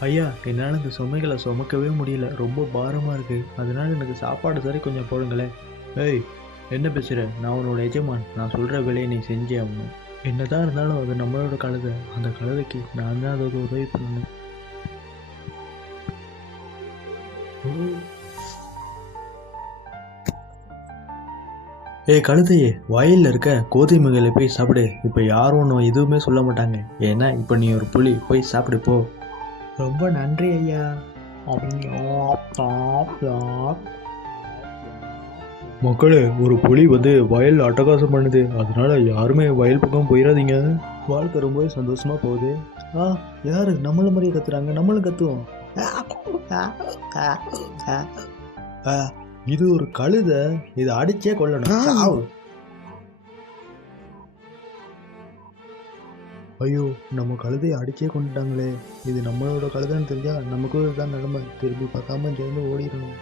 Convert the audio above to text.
ஐயா, என்னால் இந்த சுமைகளை சுமக்கவே முடியல, ரொம்ப பாரமாக இருக்குது. அதனால எனக்கு சாப்பாடு சரி கொஞ்சம் போடுங்களேன். ஏய், என்ன பேசுகிற? நான் உன்னோட எஜமான். நான் சொல்கிற வேலையை நீ செஞ்சே ஆகணும். என்னதான் இருந்தாலும் அது நம்மளோட கழுதை. அந்த கழுதைக்கு நான் தான் அதுக்கு உதவி பண்ணணும். ஏய் கழுதையே, வயலில் இருக்க கோதுமைகளை போய் சாப்பிடு. இப்போ யாரும் ஒன்றும் எதுவுமே சொல்ல மாட்டாங்க. ஏன்னா இப்போ நீ ஒரு புலி. போய் சாப்பிடு போ. ரொம்ப நன்றி ஐயா. மக்களே, ஒரு புலி வந்து வயல் அட்டகாசம் பண்ணுது. அதனால யாருமே வயல் பக்கம் போயிடாதீங்க. வாழ்க்கை ரொம்பவே சந்தோஷமா போகுது. யாரு நம்மள மாதிரியே கத்துறாங்க? நம்மளும் கத்துவோம். இது ஒரு கழுதை. இதை அடிச்சே கொல்லணும். ஐயோ, நம்ம கழுதையை அடிச்சே கொண்டுட்டாங்களே. இது நம்மளோட கழுதைன்னு தெரிஞ்சா நமக்கும் இதுதான் நிலைமை. திரும்பி பார்க்காம இங்கேருந்து ஓடிடணும்.